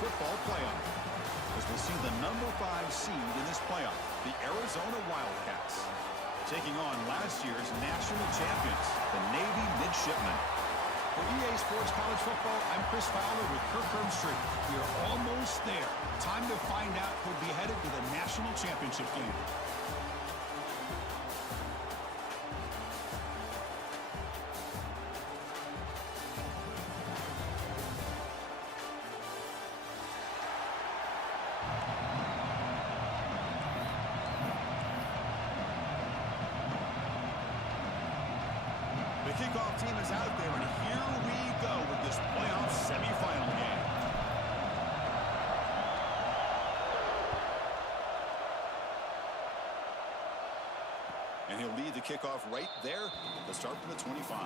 football playoff. As we'll see the number 5 seed in this playoff, the Arizona Wildcats, taking on last year's national champions, the Navy Midshipmen. For EA Sports College Football, I'm Chris Fowler with Kirk Herbstreit. We are almost there. Time to find out who'll be headed to the national championship game. The kickoff team is out there, and here we go with this playoff semifinal game. And he'll lead the kickoff right there to start from the 25.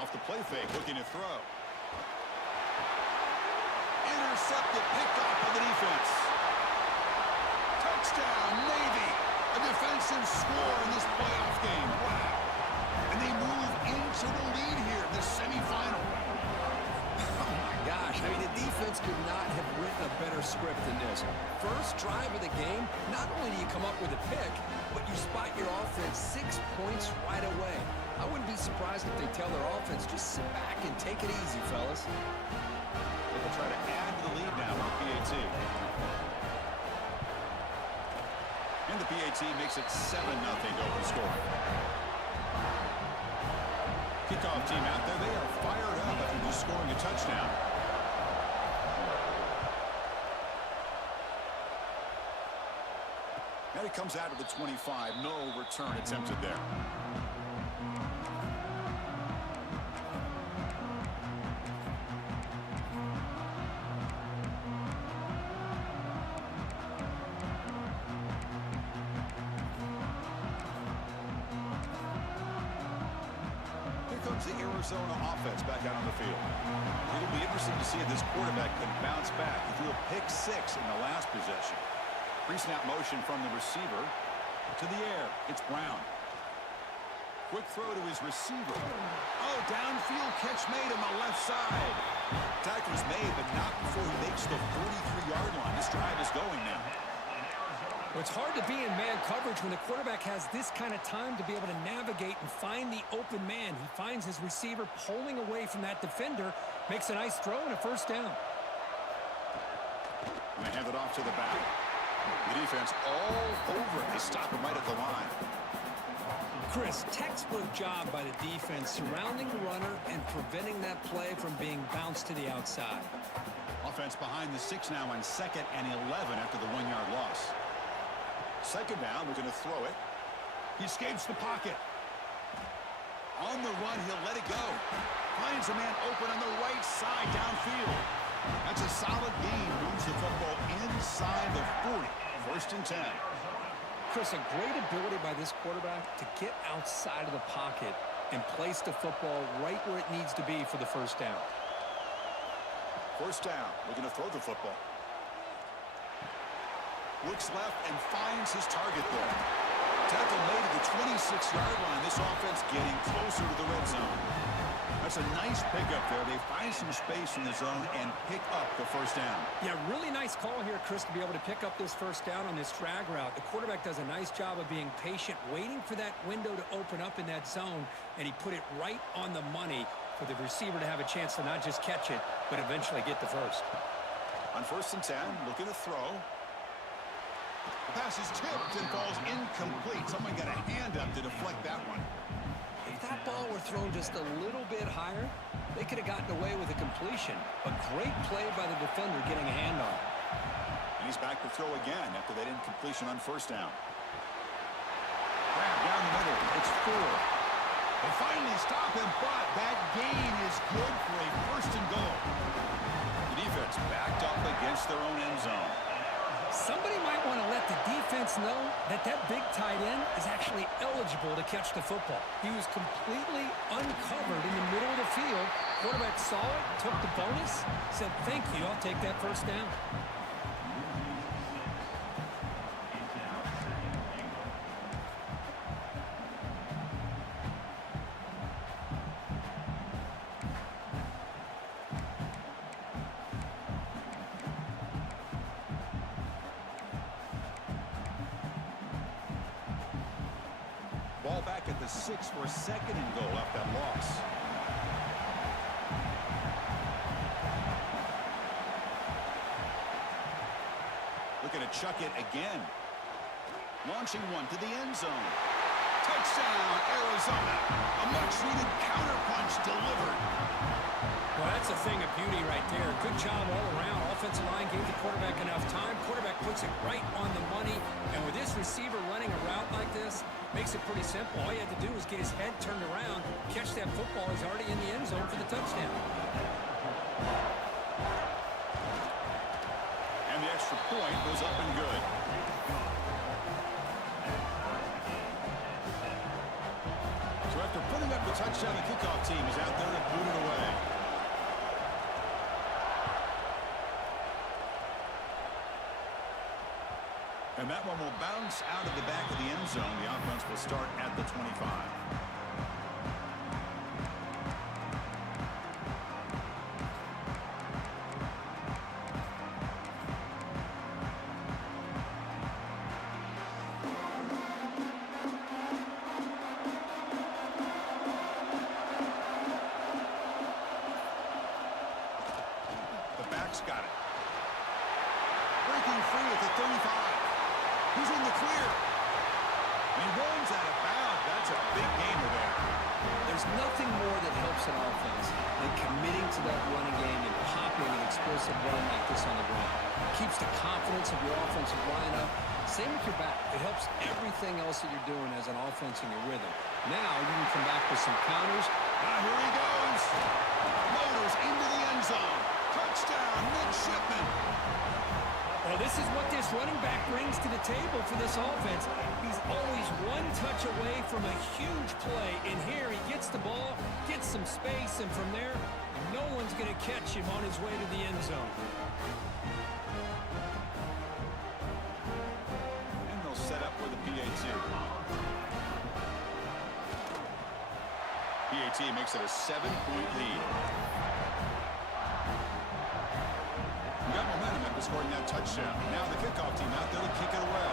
Off the play fake, looking to throw. Intercepted, picked off by the defense. Touchdown, Navy. A defensive score in this playoff game. Wow. And they move into the lead here in the semifinal. Oh, my gosh. I mean, the defense could not have written a better script than this. First drive of the game, not only do you come up with a pick, but you spot your offense 6 points right away. I wouldn't be surprised if they tell their offense, just sit back and take it easy, fellas. They'll try to add to the lead now with the PAT. And the PAT makes it 7-0 open score. Kickoff team out there, they are fired up after just scoring a touchdown. And it comes out of the 25. No return attempted there. The Arizona offense back out on the field. It'll be interesting to see if this quarterback can bounce back. He threw a pick 6 in the last possession. Pre-snap motion from the receiver to the air. It's Brown. Quick throw to his receiver. Oh, downfield catch made on the left side. Tackle's made, but not before he makes the 43-yard line. This drive is going now. Well, it's hard to be in man coverage when the quarterback has this kind of time to be able to navigate and find the open man. He finds his receiver pulling away from that defender, makes a nice throw and a first down. And they hand it off to the back. The defense all over it. They stop him right at the line. Chris, textbook job by the defense surrounding the runner and preventing that play from being bounced to the outside. Offense behind the 6 now on 2nd and 11 after the 1-yard loss. Second down, we're going to throw it. He escapes the pocket. On the run, he'll let it go. Finds a man open on the right side downfield. That's a solid gain. Moves the football inside the 40. First and 10. Chris, a great ability by this quarterback to get outside of the pocket and place the football right where it needs to be for the first down. First down, we're going to throw the football. Looks left and finds his target there. Tackle made at the 26-yard line. This offense getting closer to the red zone. That's a nice pickup there. They find some space in the zone and pick up the first down. Yeah, really nice call here, Chris, to be able to pick up this first down on this drag route. The quarterback does a nice job of being patient, waiting for that window to open up in that zone, and he put it right on the money for the receiver to have a chance to not just catch it, but eventually get the first. On first and 10, looking to throw. The pass is tipped and falls incomplete. Someone got a hand up to deflect that one. If that ball were thrown just a little bit higher, they could have gotten away with a completion. A great play by the defender getting a hand on it. And he's back to throw again after that incompletion on first down. Grab down the middle. It's 4. They finally stop him, but that gain is good for a first and goal. The defense backed up against their own end zone. Somebody might want to let us know that that big tight end is actually eligible to catch the football. He was completely uncovered in the middle of the field. Quarterback saw it, took the bonus, said, thank you, I'll take that first down. Ball back at the 6 for a second and goal up that loss. Looking to chuck it again. Launching one to the end zone. Touchdown, Arizona. A much-needed counterpunch delivered. Well, that's a thing of beauty right there. Good job all around. Offensive line gave the quarterback enough time. Quarterback puts it right on the money. And with this receiver running a route like this, makes it pretty simple. All you had to do was get his head turned around, catch that football. He's already in the end zone for the touchdown. And the extra point was up and good. So after putting up the touchdown, the kickoff team is out there to boot it away. And that one will bounce out of the back of the end zone. The offense will start at the 25. The back's got it. Breaking free at the 35. He's in the clear. And he runs out of bounds. That's a big gainer there. There's nothing more that helps an offense than committing to that running game and popping an explosive run like this on the ground. It keeps the confidence of your offensive line up. Same with your back. It helps everything else that you're doing as an offense in your rhythm. Now you can come back with some counters. Here he goes. Motors into the end zone. Touchdown, Midshipman. Well, this is what this running back brings to the table for this offense. He's always one touch away from a huge play. And here he gets the ball, gets some space, and from there, no one's going to catch him on his way to the end zone. And they'll set up with a PAT. PAT makes it a 7-point lead. Got momentum after scoring that touchdown. Now the kickoff team out there to kick it away.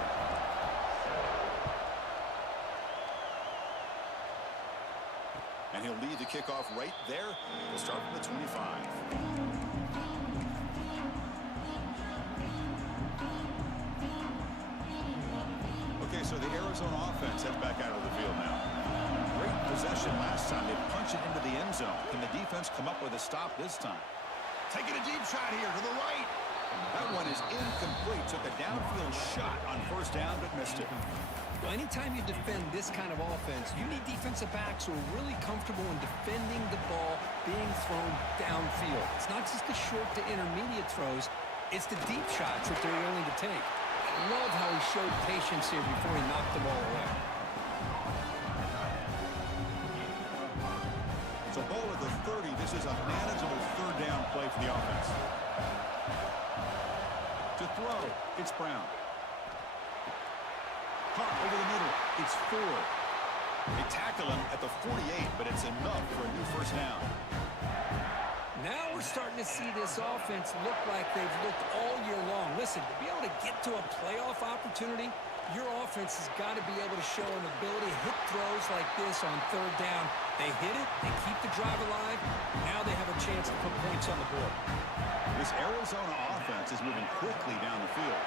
And he'll lead the kickoff right there. We'll start from the 25. Okay, so the Arizona offense heads back out of the field now. Great possession last time. They punch it into the end zone. Can the defense come up with a stop this time? Taking a deep shot here to the right. That one is incomplete. Took a downfield shot on first down, but missed it. Well, anytime you defend this kind of offense, you need defensive backs who are really comfortable in defending the ball being thrown downfield. It's not just the short to intermediate throws. It's the deep shots that they're willing to take. I love how he showed patience here before he knocked the ball away. So ball at the 30. This is a manageable third down play for the offense. To throw, it's Brown. Hot over the middle, it's Ford. They tackle him at the 48, but it's enough for a new first down. Now we're starting to see this offense look like they've looked all year long. Listen, to be able to get to a playoff opportunity, your offense has got to be able to show an ability to hit throws like this on third down. They hit it, they keep the drive alive. Now they have a chance to put points on the board. This Arizona offense is moving quickly down the field.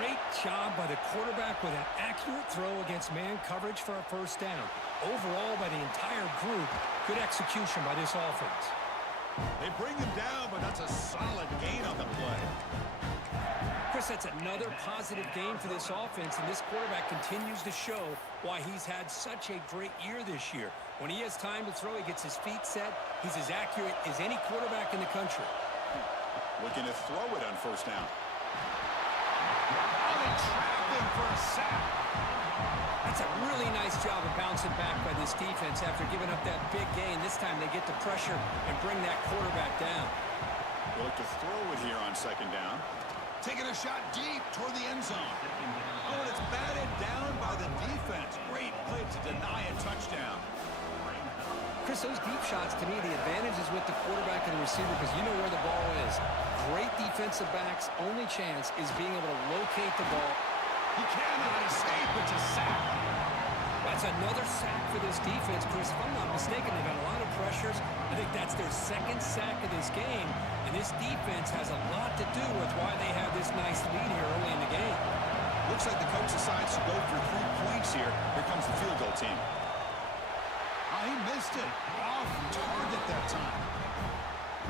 Great job by the quarterback with an accurate throw against man coverage for a first down. Overall, by the entire group, good execution by this offense. They bring him down, but that's a solid gain on the play. Chris, that's another positive game for this offense, and this quarterback continues to show why he's had such a great year this year. When he has time to throw, he gets his feet set. He's as accurate as any quarterback in the country. Looking to throw it on first down. Oh, they trap him for a job of bouncing back by this defense after giving up that big gain. This time they get the pressure and bring that quarterback down. They'll look to throw it here on second down. Taking a shot deep toward the end zone. Oh, and it's batted down by the defense. Great play to deny a touchdown. Chris, those deep shots, to me, the advantage is with the quarterback and the receiver because you know where the ball is. Great defensive backs' only chance is being able to locate the ball. He cannot escape. It's a sack. That's another sack for this defense, Chris. If I'm not mistaken, they've got a lot of pressures. I think that's their second sack of this game. And this defense has a lot to do with why they have this nice lead here early in the game. Looks like the coach decides to go for 3 points here. Here comes the field goal team. Oh, he missed it. Off target that time.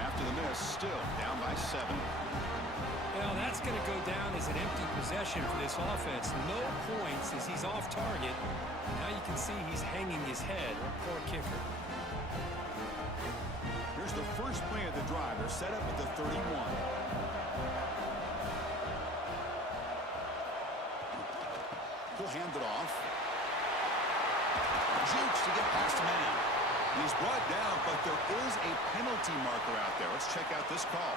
After the miss, still down by 7. Well, that's going to go down as an empty possession for this offense. No points as he's off target. Now you can see he's hanging his head. Poor kicker. Here's the first play of the drive. They're set up at the 31. He'll hand it off. Jukes to get past the man. He's brought down, but there is a penalty marker out there. Let's check out this call.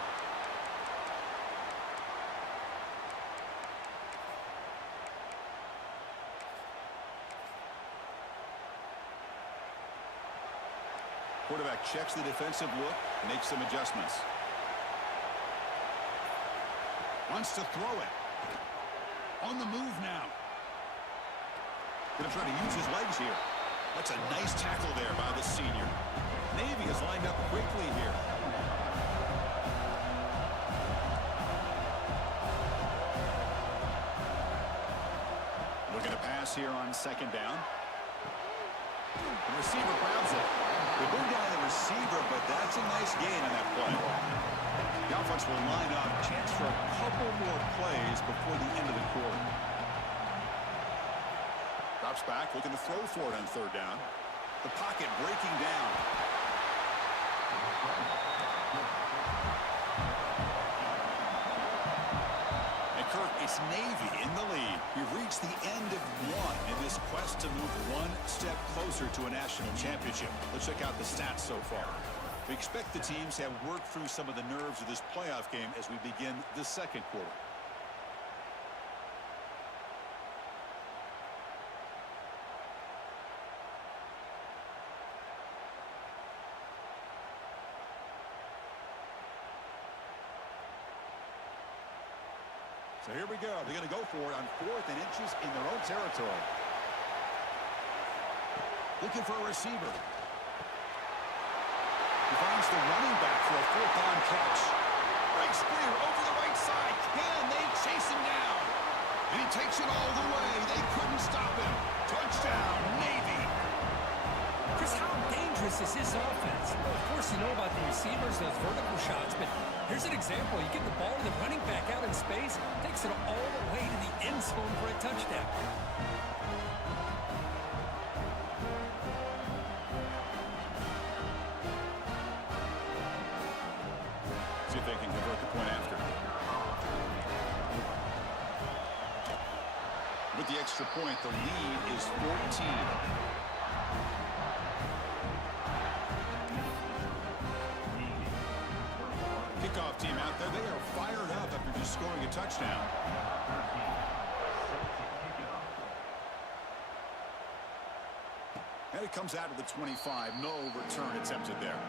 Quarterback checks the defensive look, makes some adjustments. Wants to throw it. On the move now. Going to try to use his legs here. That's a nice tackle there by the senior. Navy is lined up quickly here. Looking to pass here on second down. The receiver grabs it. They move down the receiver, but that's a nice gain on that play. The offense will line up. Chance for a couple more plays before the end of the quarter. Drops back, looking to throw for it on third down. The pocket breaking down. And Kirk, it's Navy in the lead. We've reached the end of one in this quest to move one step closer to a national championship. Let's check out the stats so far. We expect the teams to have worked through some of the nerves of this playoff game as we begin the second quarter. So here we go. They're going to go for it on 4th and inches in their own territory. Looking for a receiver. He finds the running back for a 4th down catch. Breaks clear over the right side. Can they chase him down? And he takes it all the way. They couldn't stop him. Touchdown, Navy. Chris, how dangerous is this offense? Well, of course, you know about the receivers, those vertical shots, but here's an example. You get the ball to the running back out in space, takes it all the way to the end zone for a touchdown. See if they can convert the point after. With the extra point, the lead is 14. Kickoff team out there. They are fired up after just scoring a touchdown. And it comes out of the 25. No return attempted there.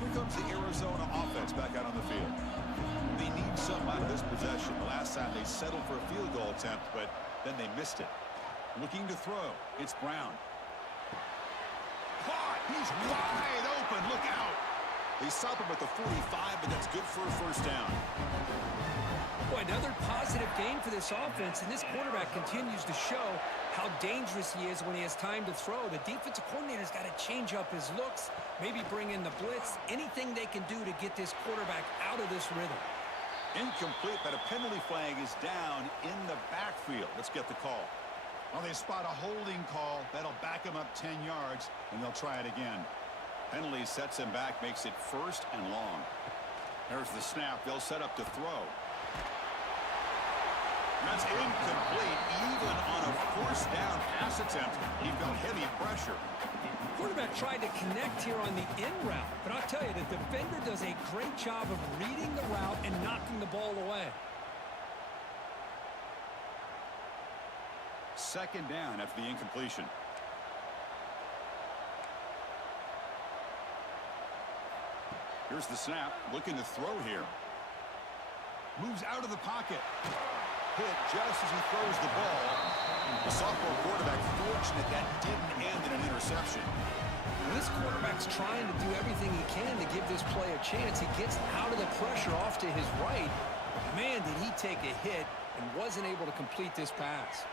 Here comes the Arizona offense back out on the field. They need something out of this possession. The last time they settled for a field goal attempt, but then they missed it. Looking to throw. It's Brown. Caught! He's wide open. Look out! They stop him at the 45, but that's good for a first down. Boy, another positive game for this offense, and this quarterback continues to show how dangerous he is when he has time to throw. The defensive coordinator's got to change up his looks, maybe bring in the blitz, anything they can do to get this quarterback out of this rhythm. Incomplete, but a penalty flag is down in the backfield. Let's get the call. Well, they spot a holding call. That'll back him up 10 yards, and they'll try it again. Penalty sets him back, makes it 1st and long. There's the snap. They'll set up to throw. That's incomplete. Even on a first down pass attempt, he felt heavy pressure. Quarterback tried to connect here on the in route, but I'll tell you, the defender does a great job of reading the route and knocking the ball away. Second down after the incompletion. Here's the snap. Looking to throw here. Moves out of the pocket. Hit just as he throws the ball. The sophomore quarterback fortunate that didn't end in an interception. This quarterback's trying to do everything he can to give this play a chance. He gets out of the pressure off to his right. Man, did he take a hit and wasn't able to complete this pass.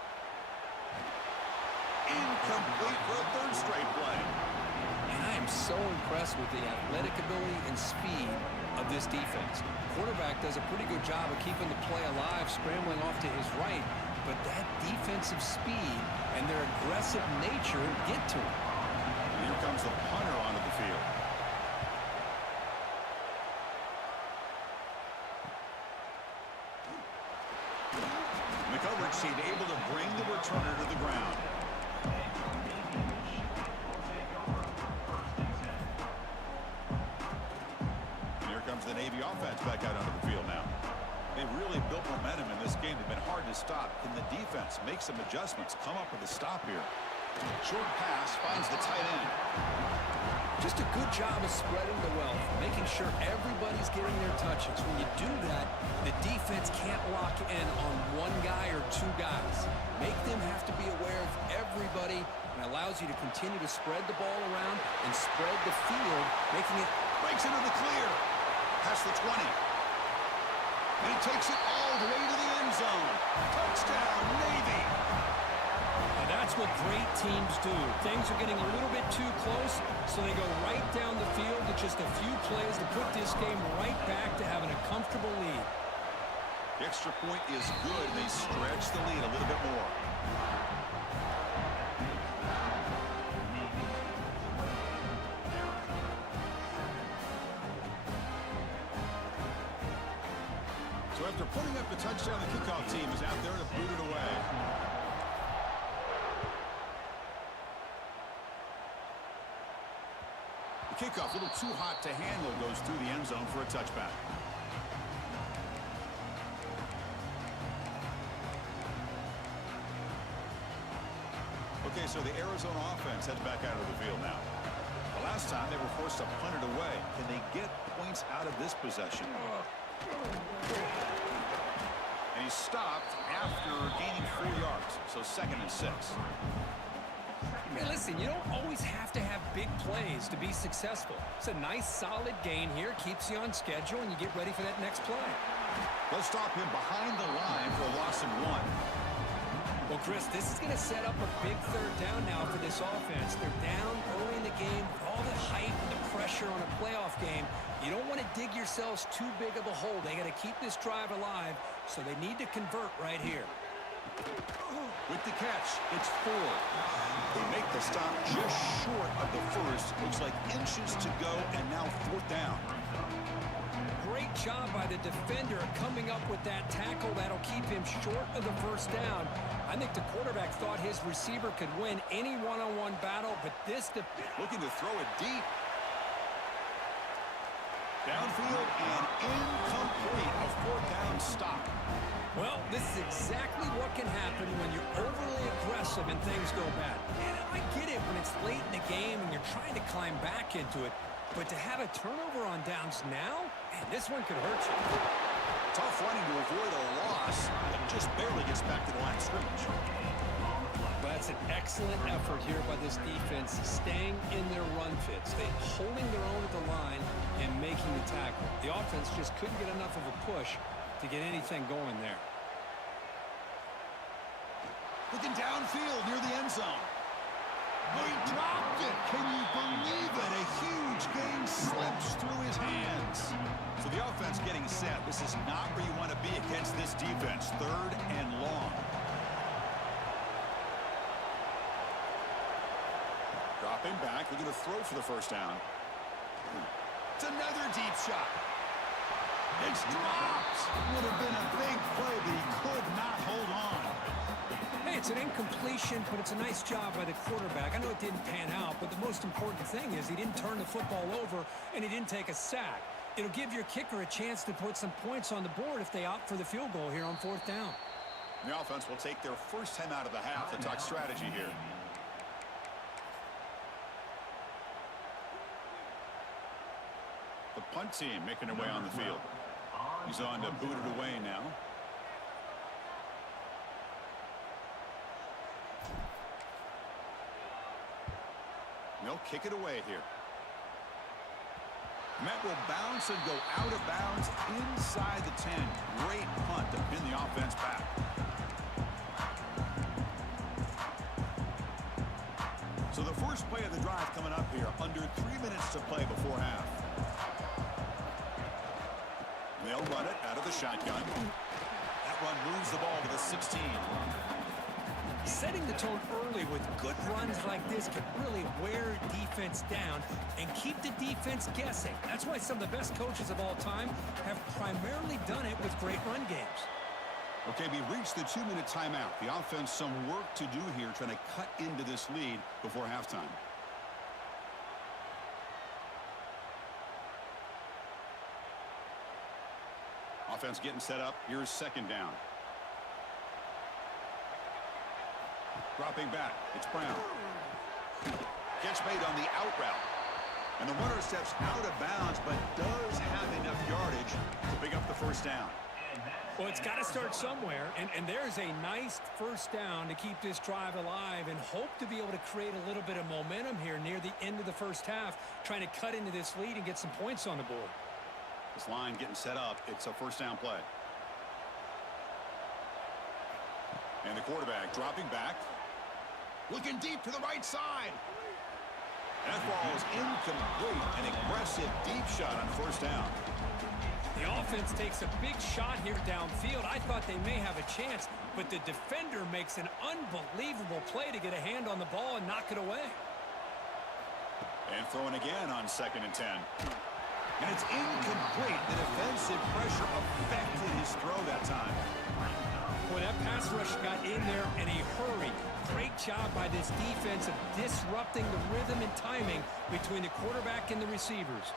Incomplete for a third straight play. And I am so impressed with the athletic ability and speed of this defense. Quarterback does a pretty good job of keeping the play alive, scrambling off to his right, but that defensive speed and their aggressive nature get to him. And here comes the punter onto the field. McCovert seemed able to bring the returner to the ground. The Navy offense back out onto the field now. They've really built momentum in this game. They've been hard to stop. Can the defense make some adjustments, come up with a stop here? Short pass finds the tight end. Just a good job of spreading the wealth, making sure everybody's getting their touches. When you do that, the defense can't lock in on one guy or two guys. Make them have to be aware of everybody, and allows you to continue to spread the ball around and spread the field, making it breaks into the clear. Past the 20. And he takes it all the way to the end zone. Touchdown, Navy. Now that's what great teams do. Things are getting a little bit too close, so they go right down the field with just a few plays to put this game right back to having a comfortable lead. The extra point is good, and they stretch the lead a little bit more. So after putting up the touchdown, the kickoff team is out there to boot it away. The kickoff, a little too hot to handle, goes through the end zone for a touchback. Okay, so the Arizona offense heads back out of the field now. The last time they were forced to punt it away. Can they get points out of this possession? And he stopped after gaining 4 yards, so 2nd and 6. Hey, listen, you don't always have to have big plays to be successful. It's a nice, solid gain here, keeps you on schedule, and you get ready for that next play. They'll stop him behind the line for a loss of 1. Well, Chris, this is going to set up a big third down now for this offense. They're down early in the game with all the hype and the pressure on a playoff game. You don't want to dig yourselves too big of a hole. They got to keep this drive alive, so they need to convert right here. With the catch, it's 4. They make the stop just short of the first. Looks like inches to go, and now 4th down. Great job by the defender coming up with that tackle. That'll keep him short of the first down. I think the quarterback thought his receiver could win any one-on-one battle, but this looking to throw it deep. Downfield and incomplete. A 4th down stop. Well, this is exactly what can happen when you're overly aggressive and things go bad. And I get it when it's late in the game and you're trying to climb back into it. But to have a turnover on downs now, man, this one could hurt you. Tough running to avoid a loss, but just barely gets back to the line of scrimmage. That's an excellent effort here by this defense, staying in their run fits. They holding their own at the line and making the tackle. The offense just couldn't get enough of a push to get anything going there. Looking downfield near the end zone. Oh, he dropped it. Can you believe it? A huge gain slips through his hands. So the offense getting set. This is not where you want to be against this defense. 3rd and long. Dropping back. Looking to throw for the first down. It's another deep shot. It's dropped. Would have been a big play, but he could not hold on. Hey, it's an incompletion, but it's a nice job by the quarterback. I know it didn't pan out, but the most important thing is he didn't turn the football over and he didn't take a sack. It'll give your kicker a chance to put some points on the board if they opt for the field goal here on 4th down. The offense will take their first time out of the half to talk strategy here. The punt team making their way on the field. He's on to boot it away now. They'll kick it away here. Met will bounce and go out of bounds inside the 10. Great punt to pin the offense back. So the first play of the drive coming up here. Under 3 minutes to play before half. They'll run it out of the shotgun. That run moves the ball to the 16. Setting the tone early with good runs like this can really wear defense down and keep the defense guessing. That's why some of the best coaches of all time have primarily done it with great run games. Okay, we reached the 2-minute timeout. The offense some work to do here trying to cut into this lead before halftime. Offense getting set up. Here's 2nd down. Dropping back. It's Brown. Catch made on the out route. And the runner steps out of bounds, but does have enough yardage to pick up the first down. Well, it's got to start somewhere, and there's a nice first down to keep this drive alive and hope to be able to create a little bit of momentum here near the end of the first half, trying to cut into this lead and get some points on the board. This line getting set up. It's a first down play. And the quarterback dropping back. Looking deep to the right side. That ball is incomplete. An aggressive deep shot on first down. The offense takes a big shot here downfield. I thought they may have a chance, but the defender makes an unbelievable play to get a hand on the ball and knock it away. And throwing again on 2nd and 10. And it's incomplete. The defensive pressure affected his throw that time. Boy, that pass rush got in there in a hurry. Great job by this defense of disrupting the rhythm and timing between the quarterback and the receivers.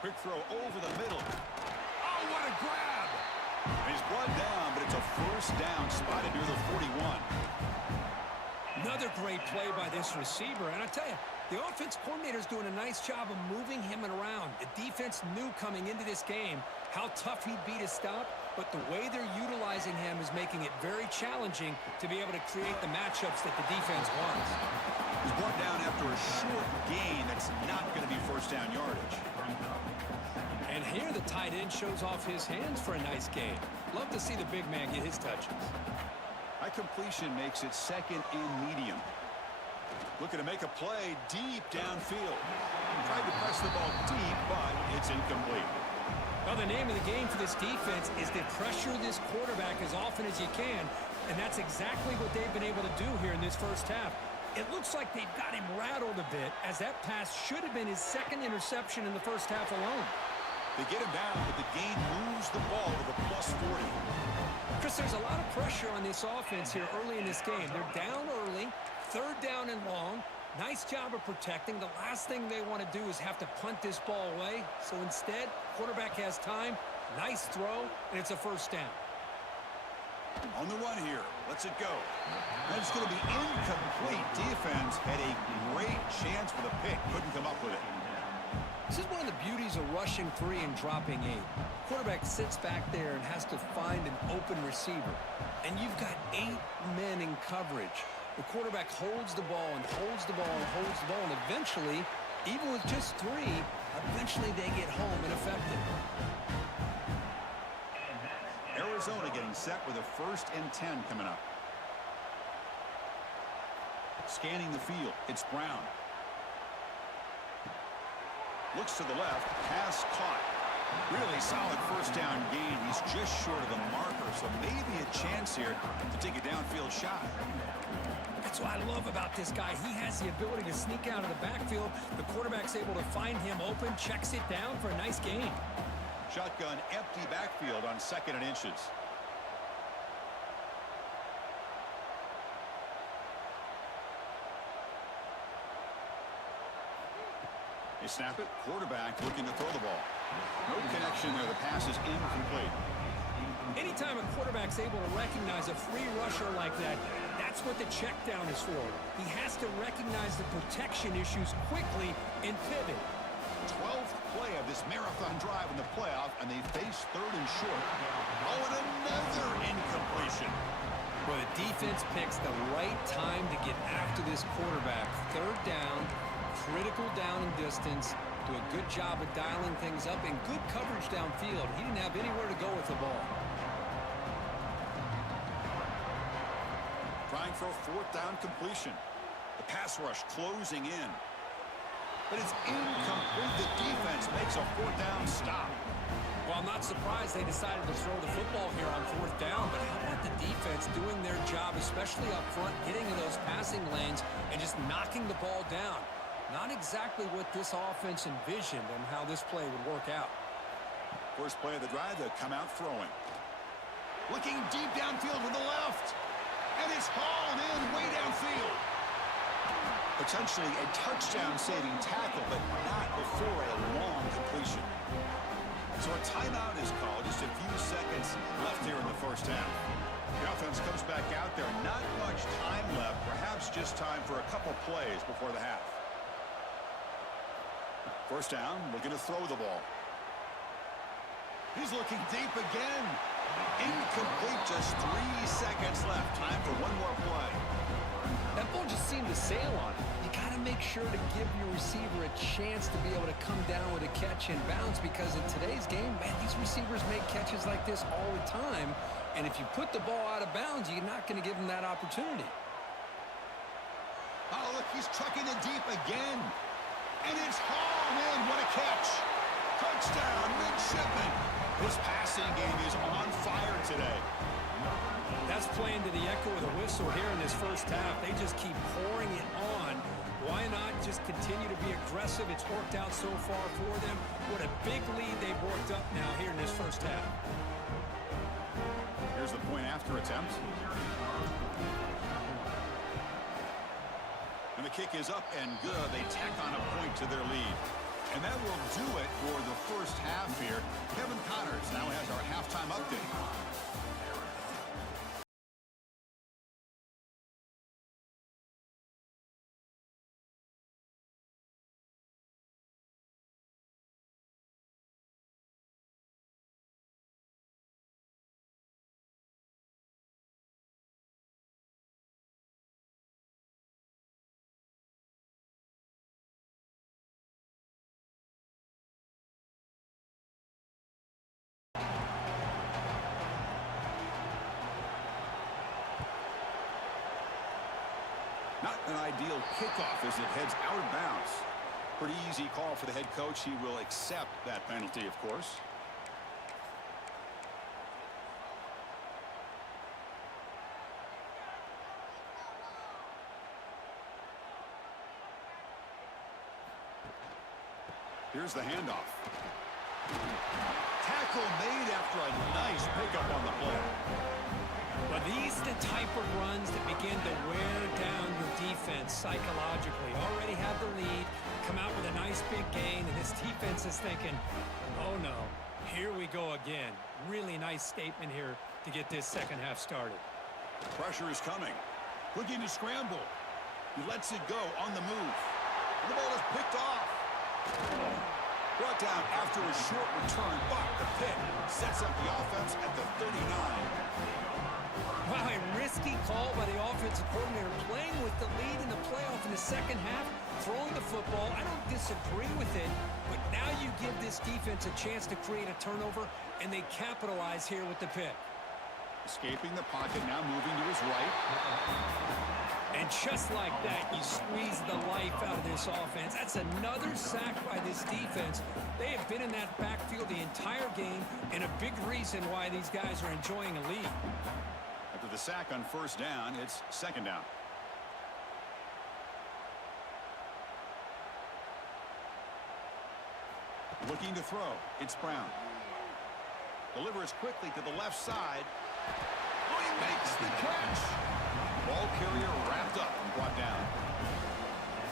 Quick throw over the middle. Oh, what a grab! And he's brought down, but it's a first down spotted near the 41. Another great play by this receiver. And I tell you, the offense coordinator's doing a nice job of moving him around. The defense knew coming into this game how tough he'd be to stop, but the way they're utilizing him is making it very challenging to be able to create the matchups that the defense wants. He's brought down after a short gain that's not going to be first down yardage. And here the tight end shows off his hands for a nice game. Love to see the big man get his touches. High completion makes it 2nd and medium. Looking to make a play deep downfield. Tried to press the ball deep, but it's incomplete. Well, the name of the game for this defense is to pressure this quarterback as often as you can, and that's exactly what they've been able to do here in this first half. It looks like they've got him rattled a bit, as that pass should have been his 2nd interception in the first half alone. They get him down, but the gain moves the ball to the +40. Chris, there's a lot of pressure on this offense here early in this game. They're down early, 3rd down and long. Nice job of protecting. The last thing they want to do is have to punt this ball away. So instead, quarterback has time, nice throw, and it's a first down. On the run here. Lets it go. And it's going to be incomplete. Defense had a great chance for the pick. Couldn't come up with it. This is one of the beauties of rushing 3 and dropping 8. Quarterback sits back there and has to find an open receiver. And you've got 8 men in coverage. The quarterback holds the ball and holds the ball and holds the ball, and eventually, even with just 3, eventually they get home and effective. Arizona getting set with a 1st and 10 coming up. Scanning the field. It's Brown. Looks to the left. Pass caught. Really solid first down gain. He's just short of the marker, so maybe a chance here to take a downfield shot. That's what I love about this guy. He has the ability to sneak out of the backfield. The quarterback's able to find him open, checks it down for a nice gain. Shotgun empty backfield on 2nd and inches. They snap it. Quarterback looking to throw the ball. No connection there. The pass is incomplete. Anytime a quarterback's able to recognize a free rusher like that, that's what the check down is for. He has to recognize the protection issues quickly and pivot. 12th play of this marathon drive in the playoff, and they face 3rd and short. Oh, and another incompletion. Well, the defense picks the right time to get after this quarterback. 3rd down, critical down and distance. Do a good job of dialing things up and good coverage downfield. He didn't have anywhere to go with the ball. Trying for a 4th down completion. The pass rush closing in. But it's incomplete. The defense makes a 4th down stop. Well, I'm not surprised they decided to throw the football here on 4th down, but how about the defense doing their job, especially up front, getting in those passing lanes and just knocking the ball down? Not exactly what this offense envisioned and how this play would work out. First play of the drive, they come out throwing. Looking deep downfield with the left. And it's hauled in way downfield. Potentially a touchdown-saving tackle, but not before a long completion. So a timeout is called. Just a few seconds left here in the first half. The offense comes back out there. Not much time left. Perhaps just time for a couple plays before the half. First down, looking to throw the ball. He's looking deep again. Incomplete, just 3 seconds left. Time for one more play. That ball just seemed to sail on it. You got to make sure to give your receiver a chance to be able to come down with a catch and bounce, because in today's game, man, these receivers make catches like this all the time. And if you put the ball out of bounds, you're not going to give them that opportunity. Oh, look, he's trucking it deep again. And it's hauled in. What a catch. Touchdown, midshipman. His passing game is on fire today. That's playing to the echo of the whistle here in this first half. They just keep pouring it on. Why not just continue to be aggressive? It's worked out so far for them. What a big lead they've worked up now here in this first half. Here's the point after attempt. And the kick is up and good. They tack on a point to their lead. And that will do it for the first half here. Kevin Connors now has our halftime update. Not an ideal kickoff as it heads out of bounds. Pretty easy call for the head coach. He will accept that penalty, of course. Here's the handoff. Tackle made after a nice pickup on the play. But these are the type of runs that begin to wear down your defense psychologically. Already have the lead, come out with a nice big gain, and this defense is thinking, oh no, here we go again. Really nice statement here to get this second half started. Pressure is coming. Looking to scramble. He lets it go on the move. The ball is picked off. Brought down after a short return, but the pick sets up the offense at the 39. Wow, a risky call by the offensive coordinator, playing with the lead in the playoff in the second half, throwing the football. I don't disagree with it, but now you give this defense a chance to create a turnover, and they capitalize here with the pick. Escaping the pocket, now moving to his right. And just like that, you squeeze the life out of this offense. That's another sack by this defense. They have been in that backfield the entire game, and a big reason why these guys are enjoying a lead. After the sack on first down, it's second down. Looking to throw, it's Brown. Delivers quickly to the left side. Oh, he makes the catch. Ball carrier wrapped up and brought down.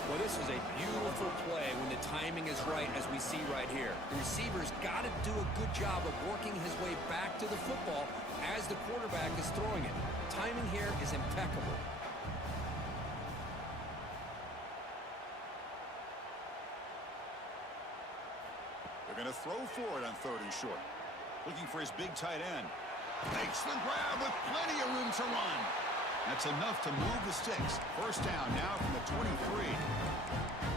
Well, this is a beautiful play when the timing is right, as we see right here. The receiver's got to do a good job of working his way back to the football as the quarterback is throwing it. Timing here is impeccable. They're going to throw for it on 3rd and short. Looking for his big tight end. Makes the grab with plenty of room to run. That's enough to move the sticks. First down now from the 23.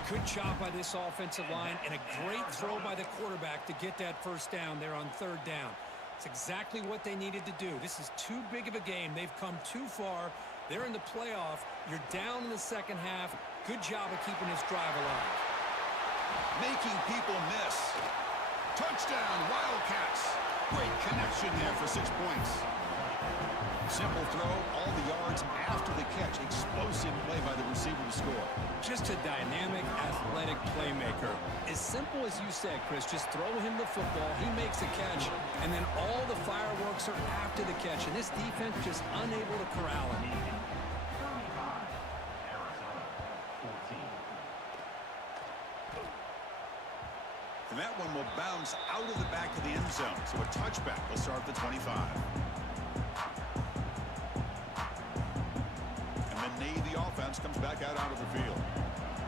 Good job by this offensive line and a great throw by the quarterback to get that first down there on 3rd down. It's exactly what they needed to do. This is too big of a game. They've come too far. They're in the playoff. You're down in the second half. Good job of keeping this drive alive. Making people miss. Touchdown, Wildcats. Great connection there for 6 points. Simple throw, all the yards after the catch. Explosive play by the receiver to score. Just a dynamic, athletic playmaker. As simple as you said, Chris, just throw him the football, he makes a catch, and then all the fireworks are after the catch. And this defense just unable to corral him. And that one will bounce out of the back of the end zone. So a touchback will start at the 25. And then Navy offense comes back out onto the field.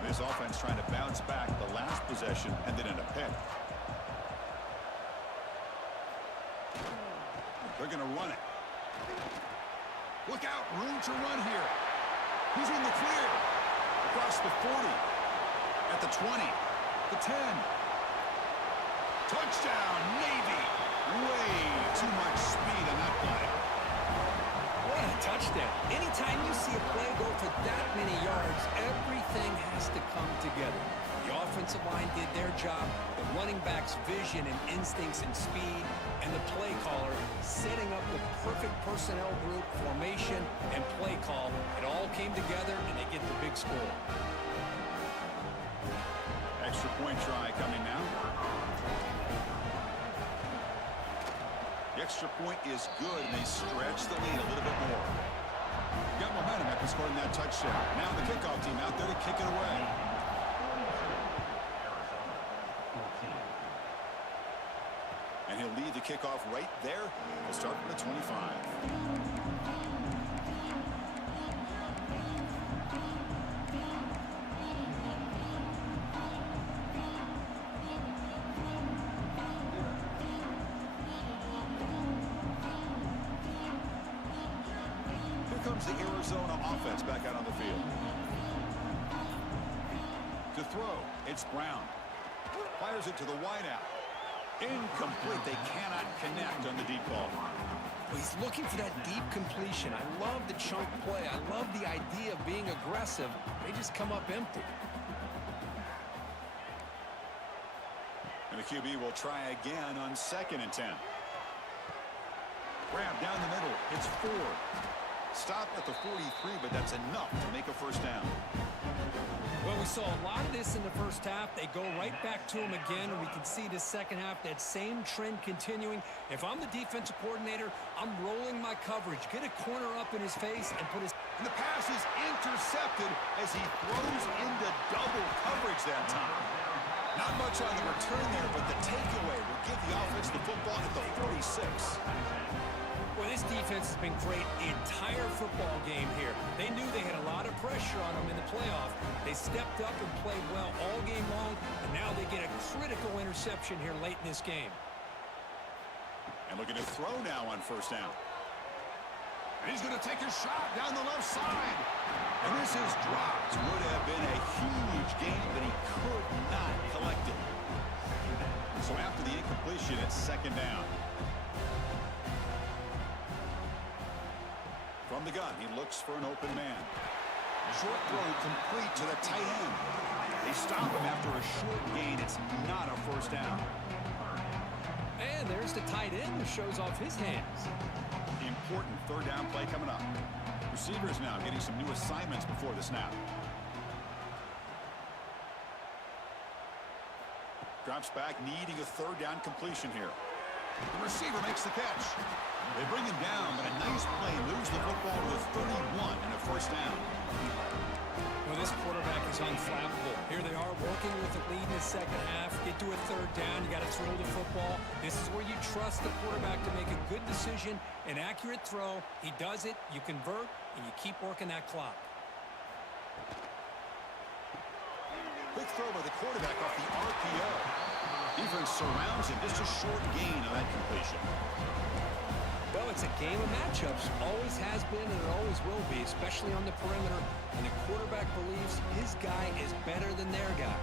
This offense trying to bounce back the last possession and then in a pick. They're going to run it. Look out, room to run here. He's in the clear. Across the 40. At the 20. The 10. Touchdown, Navy. Way too much speed on that play. What a touchdown. Anytime you see a play go for that many yards, everything has to come together. The offensive line did their job, the running back's vision and instincts and speed, and the play caller setting up the perfect personnel group, formation, and play call. It all came together, and they get the big score. Extra point try coming now. The extra point is good, and they stretch the lead a little bit more. Got momentum after scoring that touchdown. Now the kickoff team out there to kick it away. And he'll lead the kickoff right there. We'll start from the 25. Comes the Arizona offense back out on the field. To throw, it's Brown. Fires it to the wideout. Incomplete. They cannot connect on the deep ball. Well, he's looking for that deep completion. I love the chunk play. I love the idea of being aggressive. They just come up empty. And the QB will try again on 2nd and 10. Grab down the middle. It's Ford. Stop at the 43, but that's enough to make a first down. Well, we saw a lot of this in the first half. They go right back to him again, and we can see the second half, that same trend continuing. If I'm the defensive coordinator, I'm rolling my coverage. Get a corner up in his face and put his... And the pass is intercepted as he throws into double coverage that time. Not much on the return there, but the takeaway will give the offense the football at the 46. Well, this defense has been great the entire football game here. They knew they had a lot of pressure on them in the playoff. They stepped up and played well all game long, and now they get a critical interception here late in this game. And looking to throw now on first down. And he's going to take a shot down the left side. And this is dropped. Would have been a huge game, but he could not collect it. So after the incompletion, it's 2nd down. From the gun, he looks for an open man. Short throw complete to the tight end. They stop him after a short gain. It's not a first down. And there's the tight end who shows off his hands. Important 3rd down play coming up. Receivers now getting some new assignments before the snap. Drops back, needing a 3rd down completion here. The receiver makes the catch. They bring him down, but a nice play moves the football to the 31 and a first down. Well, this quarterback is unflappable. Here they are working with the lead in the second half. Get to a third down. You got to throw the football. This is where you trust the quarterback to make a good decision, an accurate throw. He does it, you convert, and you keep working that clock. Quick throw by the quarterback off the RPO. Defense surrounds him. Just a short gain on that completion. Well, it's a game of matchups. Always has been and it always will be, especially on the perimeter. And the quarterback believes his guy is better than their guy.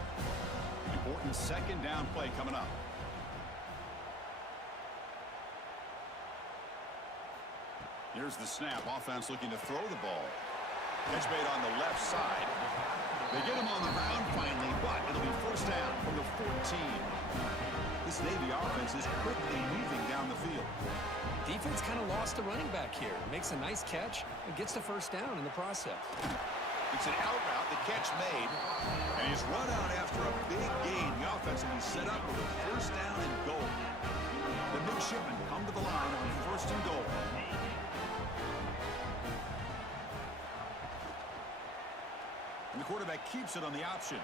Important second down play coming up. Here's the snap. Offense looking to throw the ball. Catch made on the left side. They get him on the ground finally, but it'll be first down from the 14. This Navy offense is quickly moving down the field. Defense kind of lost the running back here. Makes a nice catch and gets the first down in the process. It's an out route, the catch made, and he's run out after a big gain. The offense will be set up with a first down and goal. The midshipmen come to the line on first and goal. And the quarterback keeps it on the option.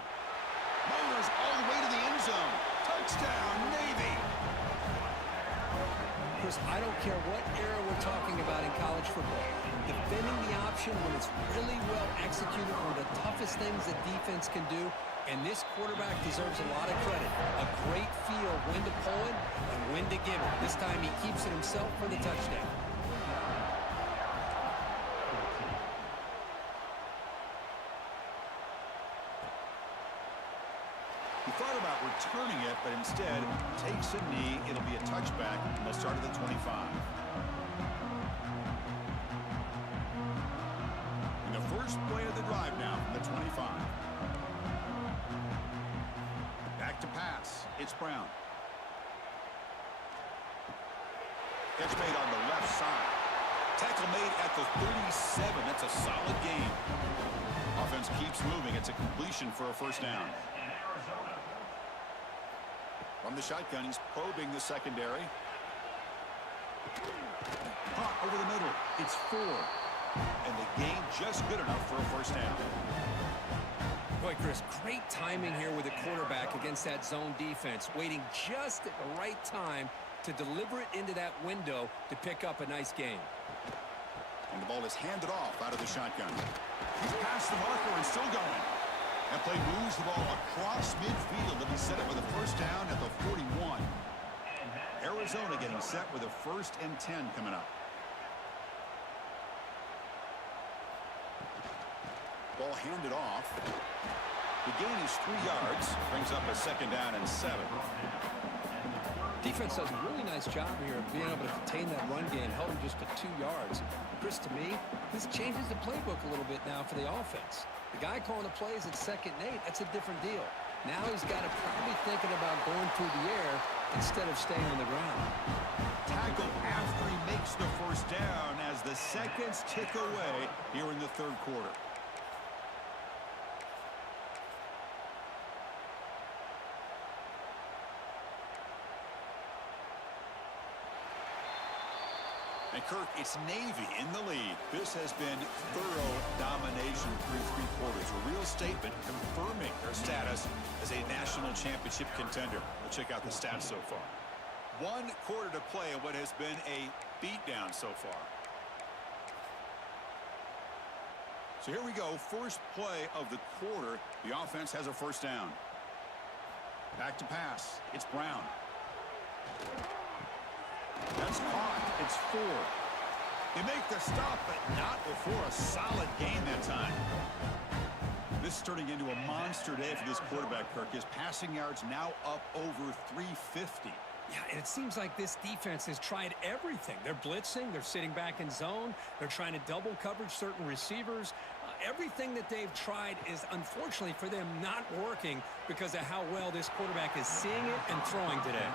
Motors all the way to the end zone. Touchdown, Navy. Chris, I don't care what era we're talking about in college football. Defending the option when it's really well executed, one of the toughest things that defense can do, and this quarterback deserves a lot of credit. A great feel when to pull it and when to give it. This time he keeps it himself for the touchdown. He thought about returning it, but instead takes a knee. It'll be a touchback, and they'll start at the 25. And the first play of the drive now from the 25. Back to pass. It's Brown. Catch made on the left side. Tackle made at the 37. That's a solid gain. Offense keeps moving. It's a completion for a first down. From the shotgun, he's probing the secondary. Hot over the middle. It's 4. And the gain just good enough for a first down. Boy, Chris, great timing here with the quarterback against that zone defense, waiting just at the right time to deliver it into that window to pick up a nice gain. And the ball is handed off out of the shotgun. He's past the marker and still going. That play moves the ball across midfield. They'll be set up with a first down at the 41. Arizona getting set with a first and 10 coming up. Ball handed off. The gain is 3 yards. Brings up a second down and 7. Defense does a really nice job here of being able to contain that run game, held him just to 2 yards. Chris, to me, this changes the playbook a little bit now for the offense. The guy calling the plays at 2nd and 8, that's a different deal. Now he's got to probably thinking about going through the air instead of staying on the ground. Tackle after he makes the first down as the seconds tick away here in the third quarter. And Kirk, it's Navy in the lead. This has been thorough domination through 3 quarters. A real statement confirming their status as a national championship contender. Let's check out the stats so far. 1 quarter to play in what has been a beatdown so far. So here we go. First play of the quarter. The offense has a first down. Back to pass. It's Brown. That's caught. It's 4. They make the stop, but not before a solid gain that time. This is turning into a monster day for this quarterback, Kirk. His passing yards now up over 350. Yeah, and it seems like this defense has tried everything. They're blitzing. They're sitting back in zone. They're trying to double coverage certain receivers. Everything that they've tried is, unfortunately for them, not working because of how well this quarterback is seeing it and throwing today.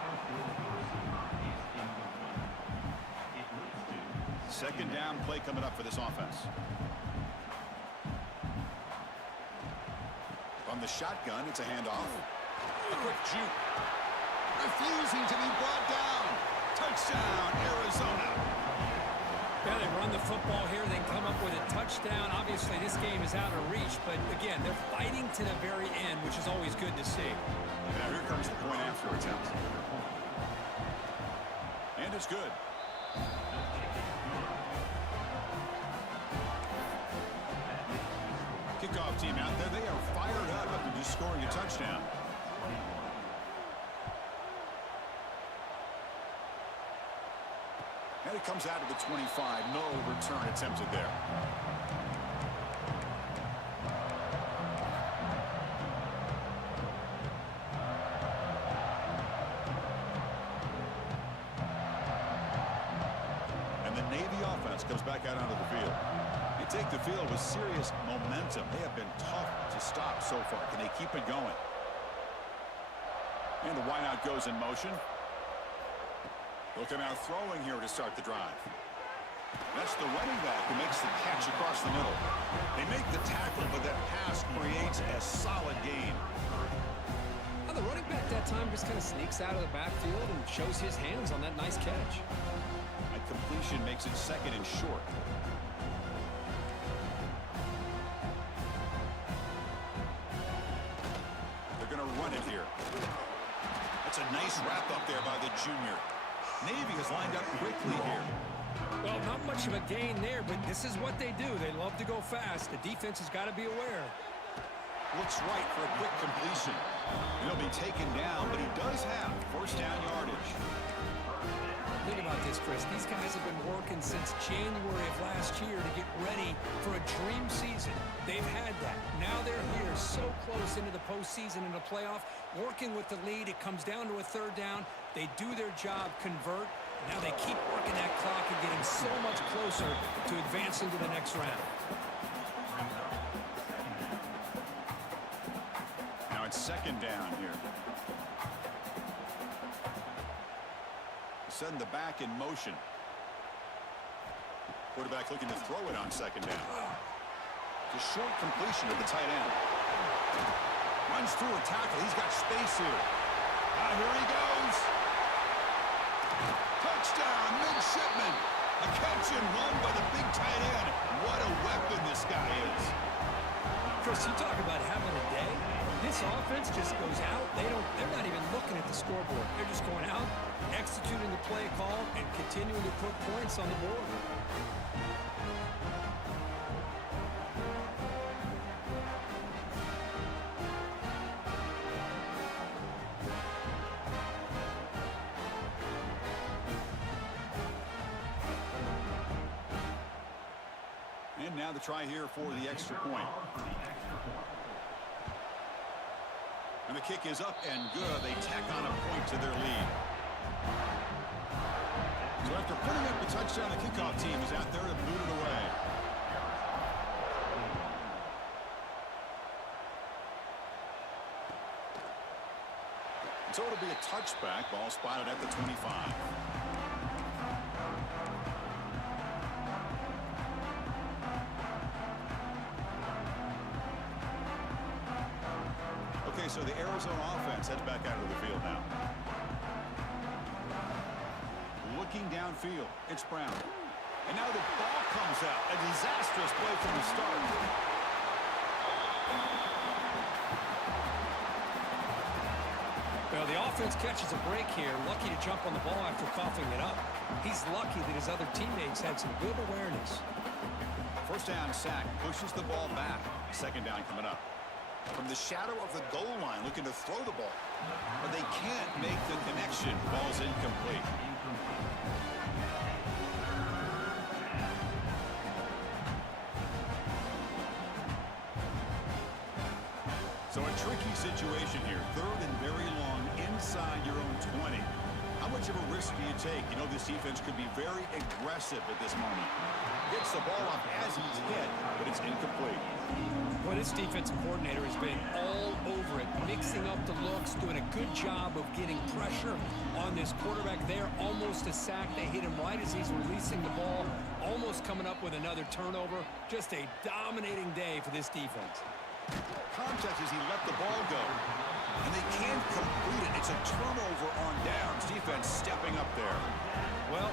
Second down play coming up for this offense. From the shotgun, it's a handoff. A quick juke. Refusing to be brought down. run the football here, then come up with a touchdown. Obviously, this game is out of reach, but again, they're fighting to the very end, which is always good to see. Now here comes the point after attempt. And it's good. Kickoff team out there. They are fired up after just scoring a touchdown. And it comes out of the 25. No return attempted there. And the Navy offense comes back out onto the field. They take the field with serious momentum. They have been tough to stop so far. Can they keep it going? And the wideout goes in motion. Looking out throwing here to start the drive. That's the running back who makes the catch across the middle. They make the tackle, but that pass creates a solid gain. Well, the running back that time just kind of sneaks out of the backfield and shows his hands on that nice catch. That completion makes it second and short. They're going to run it here. That's a nice wrap up there by the junior. Navy is lined up quickly here. Well, not much of a gain there, but this is what they do. They love to go fast. The defense has got to be aware. Looks right for a quick completion. He'll be taken down, but he does have first down yardage. Think about this, Chris. These guys have been working since January of last year to get ready for a dream season. They've had that. Now they're here so close into the postseason and the playoff, working with the lead. It comes down to a third down. They do their job, convert. Now they keep working that clock and getting so much closer to advancing to the next round. Now it's second down here. Send the back in motion. Quarterback looking to throw it on second down. It's a short completion to the tight end. Runs through a tackle. He's got space here. Here he goes. Touchdown, midshipman. A catch and run by the big tight end. What a weapon this guy is. Chris, you talk about having a day. This offense just goes out. They're not even looking at the scoreboard. They're just going out, executing the play call, and continuing to put points on the board. And now the try here for the extra point. And the kick is up and good. They tack on a point to their lead. So after putting up a touchdown, the kickoff team is out there to boot it away. So it'll be a touchback. Ball spotted at the 25. Okay, so the Arizona offense heads back out of the field now. Looking downfield, it's Brown. And now the ball comes out. A disastrous play from the start. Well, the offense catches a break here. Lucky to jump on the ball after coughing it up. He's lucky that his other teammates had some good awareness. First down sack pushes the ball back. Second down coming up. From the shadow of the goal line, looking to throw the ball. But they can't make the connection. Ball's incomplete. So a tricky situation here. Third and very long inside your own 20. How much of a risk do you take? You know, this defense could be very aggressive at this moment. Gets the ball up as he's hit, but it's incomplete. Well, this defensive coordinator has been all over it, mixing up the looks, doing a good job of getting pressure on this quarterback there. Almost a sack. They hit him right as he's releasing the ball, almost coming up with another turnover. Just a dominating day for this defense. Context as he let the ball go. And they can't complete it. It's a turnover on downs. Defense stepping up there. Well,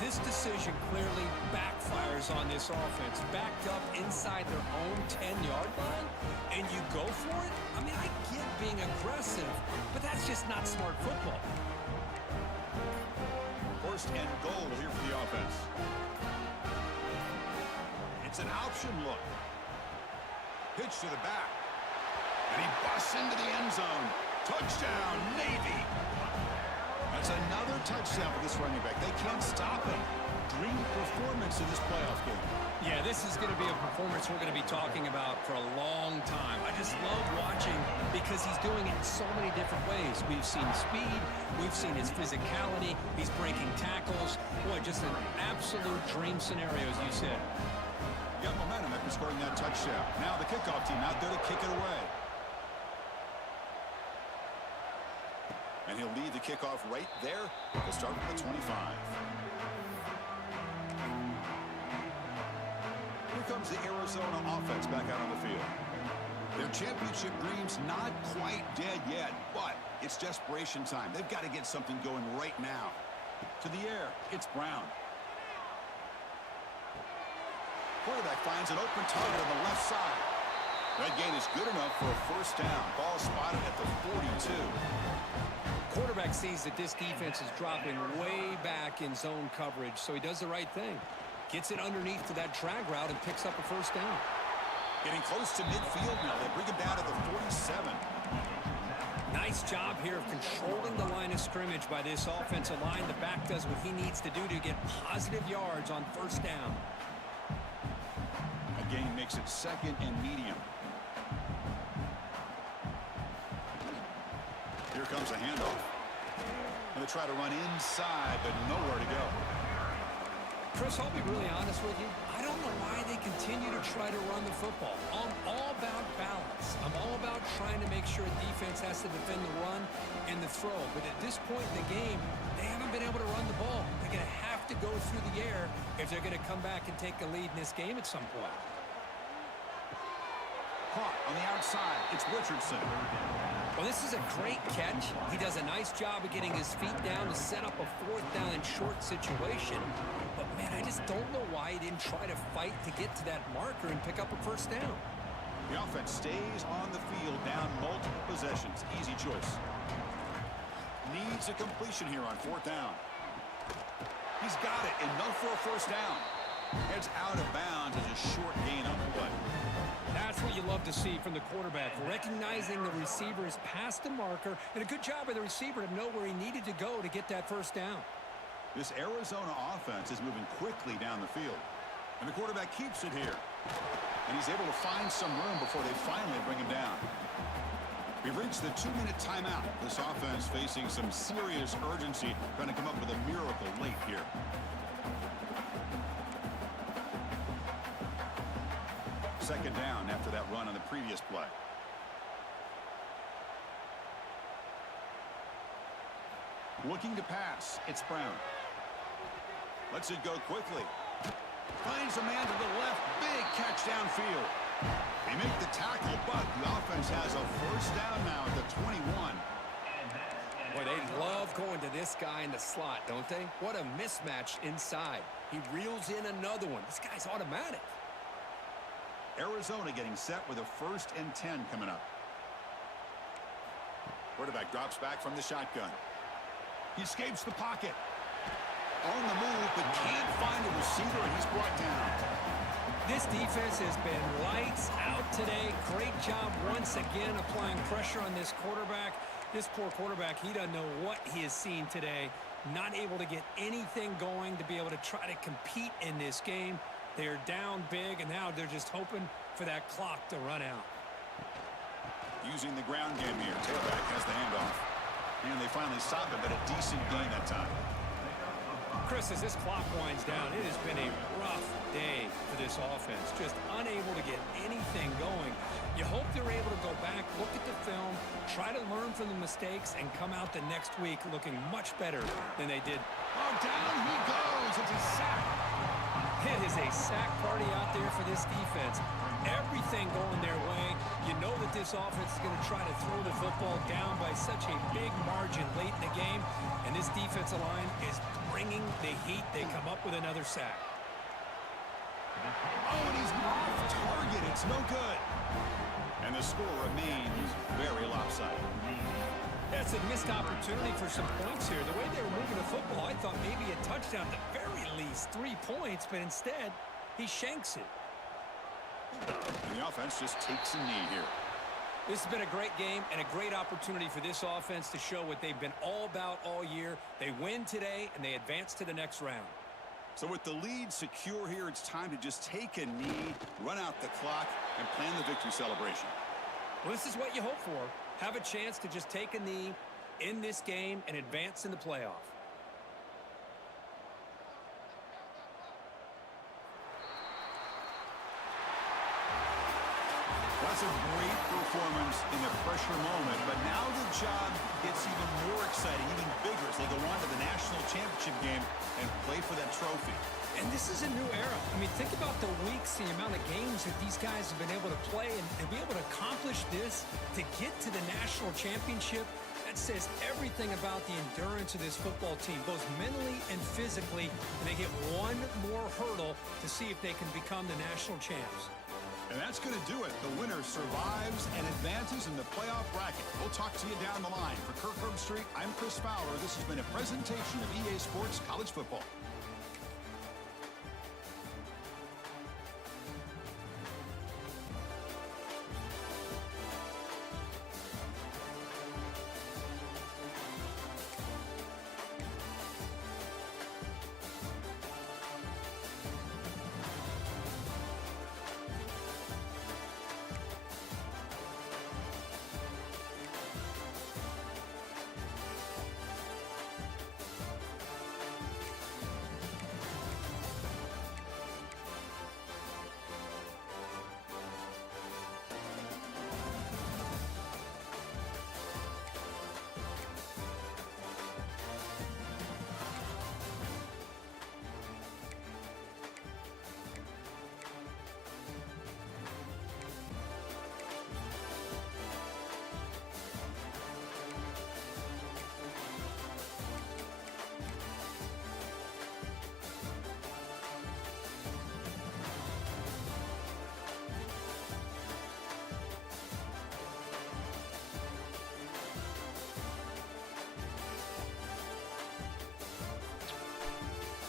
This decision clearly backfires on this offense. Backed up inside their own 10-yard line, and you go for it? I mean, I get being aggressive, but that's just not smart football. First and goal here for the offense. It's an option look. Pitch to the back. And he busts into the end zone. Touchdown, Navy. That's another touchdown for this running back. They can't stop him. Dream performance in this playoff game. Yeah, this is going to be a performance we're going to be talking about for a long time. I just love watching because he's doing it in so many different ways. We've seen speed. We've seen his physicality. He's breaking tackles. Boy, just an absolute dream scenario, as you said. Got momentum after scoring that touchdown. Now the kickoff team out there to kick it away. And he'll lead the kickoff right there. He'll start with the 25. Here comes the Arizona offense back out on the field. Their championship dreams not quite dead yet, but it's desperation time. They've got to get something going right now. To the air, it's Brown. Quarterback finds an open target on the left side. That gain is good enough for a first down. Ball spotted at the 42. Quarterback sees that this defense is dropping way back in zone coverage, so he does the right thing. Gets it underneath to that drag route and picks up a first down. Getting close to midfield now. They bring him down to the 47. Nice job here of controlling the line of scrimmage by this offensive line. The back does what he needs to do to get positive yards on first down. A gain makes it second and medium. Here comes a handoff. And they try to run inside, but nowhere to go. Chris, I'll be really honest with you. I don't know why they continue to try to run the football. I'm all about balance. I'm all about trying to make sure a defense has to defend the run and the throw. But at this point in the game, they haven't been able to run the ball. They're going to have to go through the air if they're going to come back and take the lead in this game at some point. Caught on the outside. It's Richardson. Well, this is a great catch. He does a nice job of getting his feet down to set up a fourth down and short situation. But, man, I just don't know why he didn't try to fight to get to that marker and pick up a first down. The offense stays on the field, down multiple possessions. Easy choice. Needs a completion here on fourth down. He's got it, enough for a first down. Heads out of bounds as a short gain on the play. That's what you love to see from the quarterback, recognizing the receiver's past the marker, and a good job by the receiver to know where he needed to go to get that first down. This Arizona offense is moving quickly down the field. And the quarterback keeps it here. And he's able to find some room before they finally bring him down. We've reached the 2-minute timeout. This offense facing some serious urgency, trying to come up with a miracle late here. Second down after that run on the previous play. Looking to pass. It's Brown. Lets it go quickly. Finds a man to the left. Big catch downfield. They make the tackle, but the offense has a first down now at the 21. Boy, they love going to this guy in the slot, don't they? What a mismatch inside. He reels in another one. This guy's automatic. Arizona getting set with a 1st and 10 coming up. Quarterback drops back from the shotgun. He escapes the pocket. On the move, but can't find a receiver, and he's brought down. This defense has been lights out today. Great job once again applying pressure on this quarterback. This poor quarterback, he doesn't know what he has seen today. Not able to get anything going to be able to try to compete in this game. They're down big, and now they're just hoping for that clock to run out. Using the ground game here. Tailback has the handoff. And they finally stop it, but a decent gain that time. Chris, as this clock winds down, it has been a rough day for this offense. Just unable to get anything going. You hope they're able to go back, look at the film, try to learn from the mistakes, and come out the next week looking much better than they did. Oh, down he goes. It's a sack. It is a sack party out there for this defense. Everything going their way. You know that this offense is going to try to throw the football down by such a big margin late in the game. And this defensive line is bringing the heat. They come up with another sack. Oh, and he's off target. It's no good. And the score remains very lopsided. That's a missed opportunity for some points here. The way they were moving the football, I thought maybe a touchdown at the very least, 3 points, but instead, he shanks it. And the offense just takes a knee here. This has been a great game and a great opportunity for this offense to show what they've been all about all year. They win today, and they advance to the next round. So with the lead secure here, it's time to just take a knee, run out the clock, and plan the victory celebration. Well, this is what you hope for. Have a chance to just take a knee in this game and advance in the playoff. That's a great performance in a pressure moment, but now the job gets even more exciting, even bigger as they go on to the national championship game and play for that trophy. And this is a new era. I mean, think about the weeks, the amount of games that these guys have been able to play, and to be able to accomplish this, to get to the national championship, that says everything about the endurance of this football team, both mentally and physically, and they hit one more hurdle to see if they can become the national champs. And that's going to do it. The winner survives and advances in the playoff bracket. We'll talk to you down the line. For Kirk Herbstreit, I'm Chris Fowler. This has been a presentation of EA Sports College Football.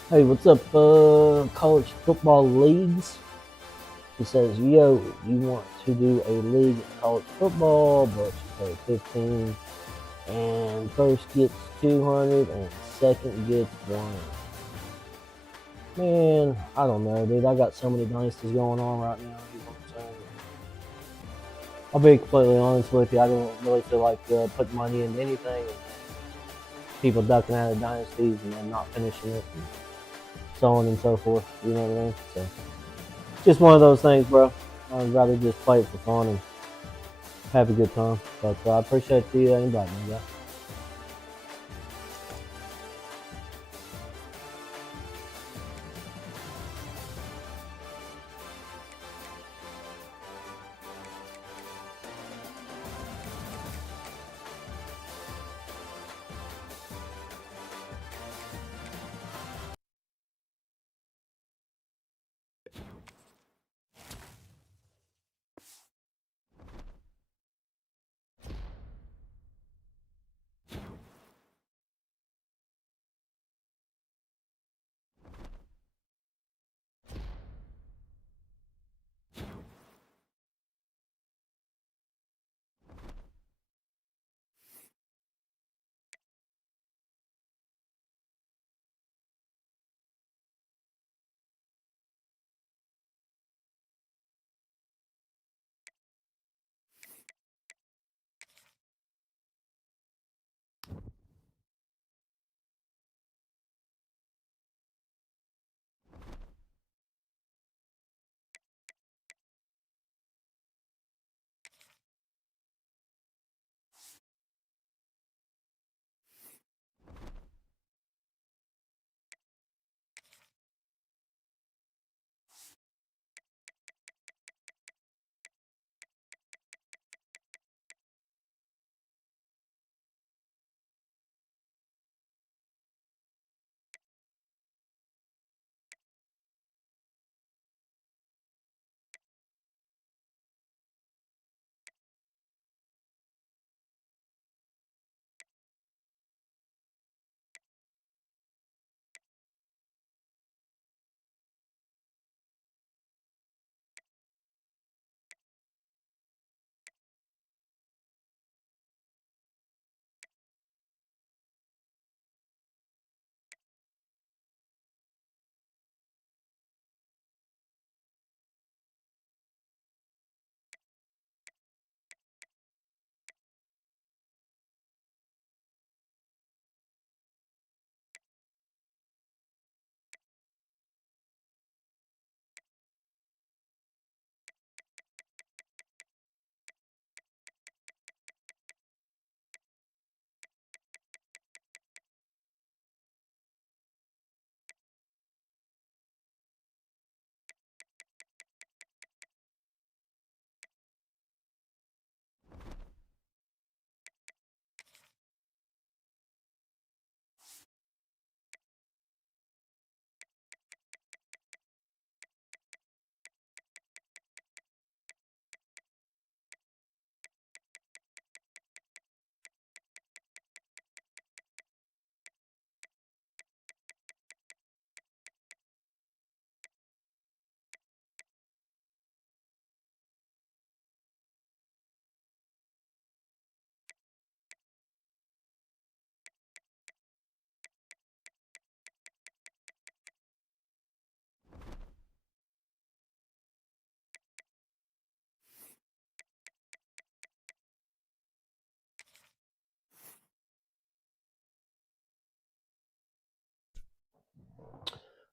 Hey, what's up, college football leagues? He says, yo, you want to do a league in college football, but you pay 15, and first gets 200, and second gets 1. Man, I don't know, dude. I got so many dynasties going on right now. You know what I'm saying? I'll be completely honest with you. I don't really feel like putting money into anything. And people ducking out of dynasties and then not finishing it. And so on and so forth, you know what I mean? So, just one of those things, bro. I'd rather just play it for fun and have a good time. But I appreciate the invite, man, guys.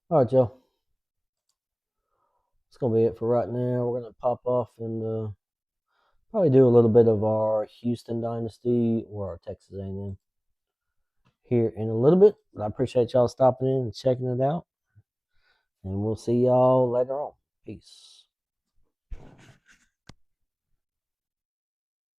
All right, Joe. That's gonna be it for right now. We're gonna pop off and probably do a little bit of our Houston Dynasty or our Texas A&M here in a little bit. But I appreciate y'all stopping in and checking it out. And we'll see y'all later on. Peace.